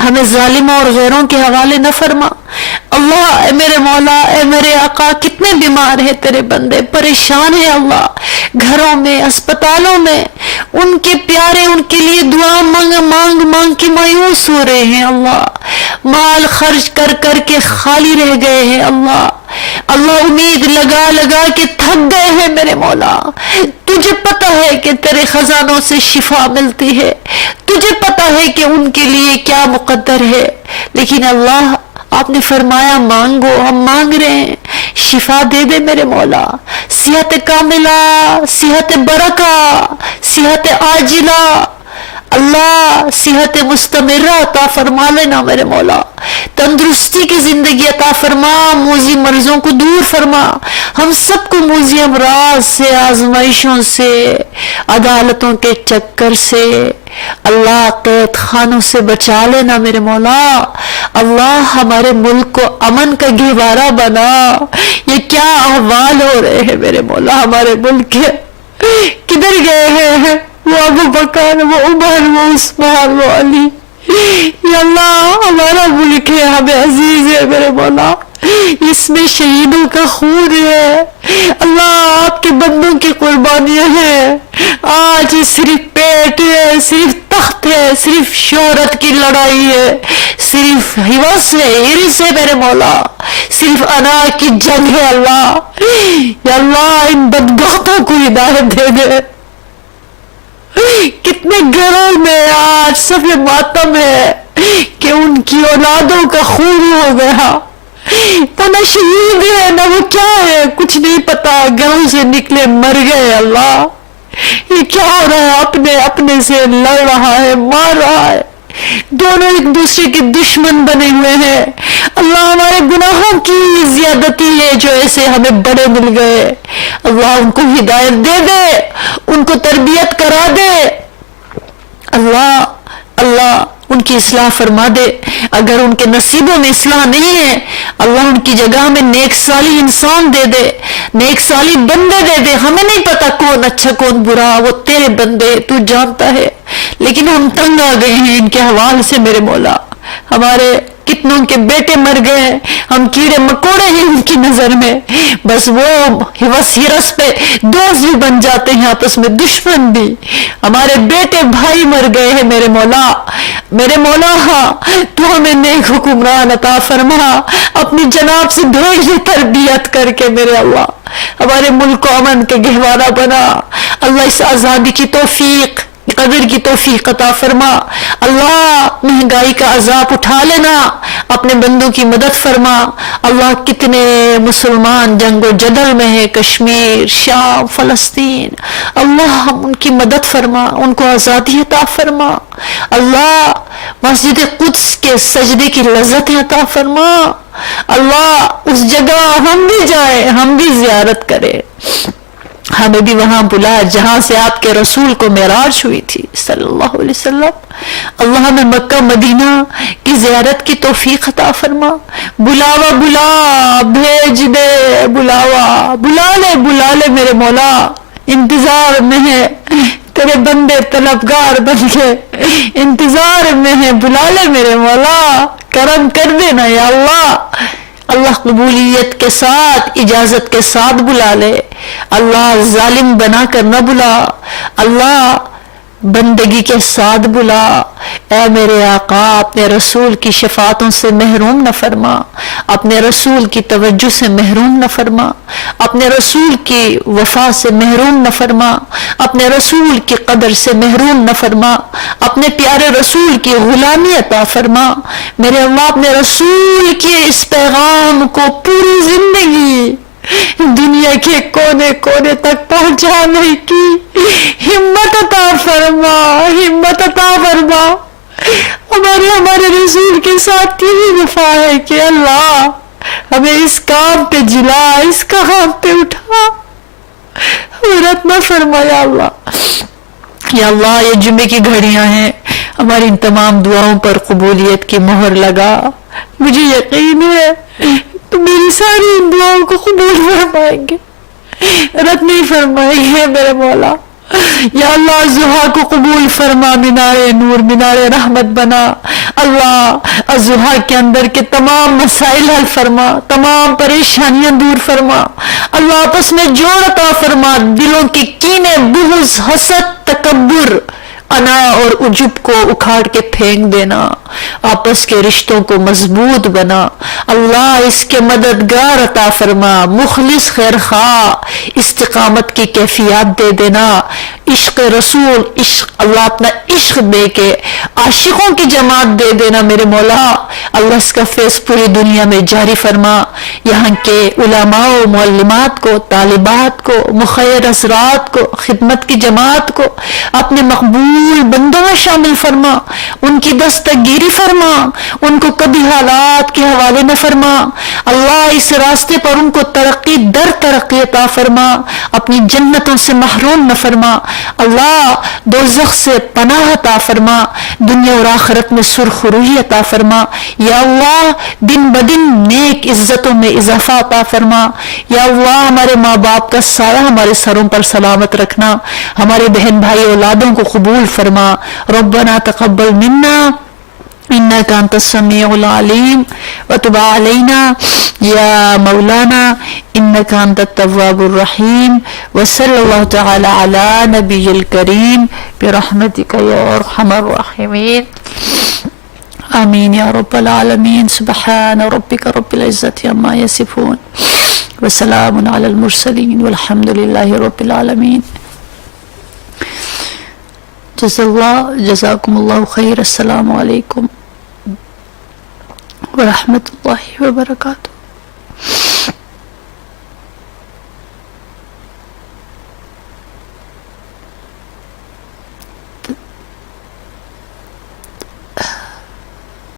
ہمیں ظالموں اور غیروں کے حوالے نہ فرما، اللہ اے میرے مولا اے میرے آقا، کتنے بیمار ہیں تیرے بندے، پریشان ہیں اللہ، گھروں میں اسپتالوں میں، ان کے پیارے ان کے لیے دعا مانگ مانگ کے مایوس ہو رہے ہیں اللہ، مال خرچ کر کر کے خالی رہ گئے ہیں اللہ، اللہ امید لگا لگا کے تھک گئے ہیں میرے مولا، تجھے پتہ ہے کہ تیرے خزانوں سے شفا ملتی ہے، تجھے پتہ ہے کہ ان کے لیے کیا مقدر ہے، لیکن اللہ آپ نے فرمایا مانگو، ہم مانگ رہے ہیں، شفا دے دے میرے مولا، صحت کاملہ، صحت برکہ، صحت عاجلہ، اللہ صحت مستمرہ عطا فرما لینا میرے مولا، تندرستی کی زندگی عطا فرما، موذی مرضوں کو دور فرما، ہم سب کو موذی امراض سے، آزمائشوں سے، عدالتوں کے چکر سے، اللہ قید خانوں سے بچا لینا میرے مولا، اللہ ہمارے ملک کو امن کا گہوارہ بنا۔ یہ کیا احوال ہو رہے ہیں میرے مولا، ہمارے ملک کے کدھر گئے ہیں وہ ابو بکر، وہ عمر، وہ عثمان، وہ علی، یا اللہ ہمارا ملک ہے، ہمیں عزیز ہے میرے مولا، اس میں شہیدوں کا خون ہے، اللہ آپ کے بندوں کی قربانیاں ہیں، آج صرف پیٹ ہے، صرف تخت ہے، صرف شہرت کی لڑائی ہے، صرف حوث ہے، ہرس ہے میرے مولا، صرف انا کی جنگ ہے اللہ، یا اللہ ان بدبختوں کو ہدایت دے دے۔ کتنے گھروں میں آج سب ماتم ہے کہ ان کی اولادوں کا خون ہو گیا، نہ شہید ہے نہ وہ کیا ہے، کچھ نہیں پتا، گھروں سے نکلے مر گئے، اللہ یہ کیا ہو رہا ہے، اپنے سے لڑ رہا ہے، مار رہا ہے، دونوں ایک دوسرے کے دشمن بنے ہوئے ہیں، اللہ ہمارے گناہوں کی زیادتی ہے جو ایسے ہمیں بڑے مل گئے، اللہ ان کو ہدایت دے دے، ان کو تربیت کرا دے، اللہ ان کی اصلاح فرما دے، اگر ان کے نصیبوں میں اصلاح نہیں ہے اللہ ان کی جگہ میں نیک صالح انسان دے دے، نیک صالح بندے دے دے، ہمیں نہیں پتا کون اچھا کون برا، وہ تیرے بندے تو جانتا ہے، لیکن ہم تنگ آ گئے ہیں ان کے حوالے سے میرے مولا، ہمارے کتنوں کے بیٹے مر گئے، ہم کیڑے مکوڑے ہیں ان کی نظر میں، بس وہ حوث ہرس پہ دوست بھی بن جاتے ہیں، آپس میں دشمن بھی، ہمارے بیٹے بھائی مر گئے ہیں میرے مولا ہاں تو ہمیں نیک حکمران عطا فرما، اپنی جناب سے بھیج تربیت کر کے میرے اللہ، ہمارے ملک کو امن کے گہوارہ بنا، اللہ اس آزادی کی توفیق قدر کی توفیق عطا فرما. اللہ مہنگائی کا عذاب اٹھا لینا, اپنے بندوں کی مدد فرما. اللہ کتنے مسلمان جنگ و جدل میں ہیں, کشمیر, شام, فلسطین, اللہ ان کی مدد فرما, ان کو آزادی عطا فرما. اللہ مسجد قدس کے سجدے کی لذت عطا فرما. اللہ اس جگہ ہم بھی جائیں, ہم بھی زیارت کریں, ہمیں بھی وہاں بلا جہاں سے آپ کے رسول کو معراج ہوئی تھی صلی اللہ علیہ وسلم. اللہ ہمیں مکہ مدینہ کی زیارت کی توفیق عطا فرما. بلاوا بلا, بھیج دے بلاوا, بلا لے میرے مولا, انتظار میں ہے تیرے بندے, طلبگار بن کے انتظار میں ہے, بلا لے میرے مولا, کرم کر دینا یا اللہ. اللہ قبولیت کے ساتھ, اجازت کے ساتھ بلا لے. اللہ ظالم بنا کر نہ بلا, اللہ بندگی کے ساتھ بلا. اے میرے آقا, اپنے رسول کی شفاعتوں سے محروم نہ فرما, اپنے رسول کی توجہ سے محروم نہ فرما, اپنے رسول کی وفا سے محروم نہ فرما, اپنے رسول کی قدر سے محروم نہ فرما, اپنے پیارے رسول کی غلامی عطا فرما. میرے اللہ اپنے رسول کے اس پیغام کو پوری زندگی دنیا کے کونے کونے تک پہنچانے کی ہمت عطا فرما, ہمت عطا فرما. ہمارے رسول کے ساتھ یہی وفا ہے کہ اللہ ہمیں اس کام پہ جلا, اس کام پہ اٹھا, حضرت نہ فرما یا اللہ. یا اللہ یہ جمعے کی گھڑیاں ہیں, ہماری ان تمام دعاؤں پر قبولیت کی مہر لگا. مجھے یقین ہے تو میری ساری ان دعاؤں کو قبول فرمائیں گے, رد نہیں فرمائیں گے میرے مولا. یا اللہ ضحیٰ کو قبول فرما, مینار نور, مینار رحمت بنا. اللہ ضحیٰ کے اندر کے تمام مسائل حل فرما, تمام پریشانیاں دور فرما. اللہ آپس میں جوڑ عطا فرما, دلوں کے کینے, بغض, حسد, تکبر, انا اور عجب کو اکھاڑ کے پھینک دینا. آپس کے رشتوں کو مضبوط بنا. اللہ اس کے مددگار عطا فرما, مخلص خیرخواہ, استقامت کی کیفیات دے دینا. عشق رسول, عشق اللہ اپنا عشق دے کے عاشقوں کی جماعت دے دینا میرے مولا. اللہ اس کا فیض پوری دنیا میں جاری فرما. یہاں کے علماء و معلمات کو, طالبات کو, مخیر حضرات کو, خدمت کی جماعت کو اپنے مقبول بندوں میں شامل فرما. ان کی دستگیری فرما, ان کو کبھی حالات کے حوالے نہ فرما. اللہ اس راستے پر ان کو ترقی در ترقی عطا فرما, اپنی جنتوں سے محروم نہ فرما. اللہ دوزخ سے پناہ عطا فرما, دنیا اور آخرت میں سرخروئی عطا فرما. یا اللہ دن بدن نیک عزتوں میں اضافہ عطا فرما. یا اللہ ہمارے ماں باپ کا سایہ ہمارے سروں پر سلامت رکھنا, ہمارے بہن بھائی اولادوں کو قبول فرما. ربنا تقبل منا انك انت السميع العليم وتب علينا يا مولانا انك انت التواب الرحيم. وصلى الله تعالى على نبي الكريم برحمتك يا ارحم الراحمين. آمين يا رب العالمين. سبحان ربك رب العزة عما يصفون وسلام على المرسلين والحمد لله رب العالمين. جزاكم الله خير. السلام عليكم ورحمة الله وبركاته.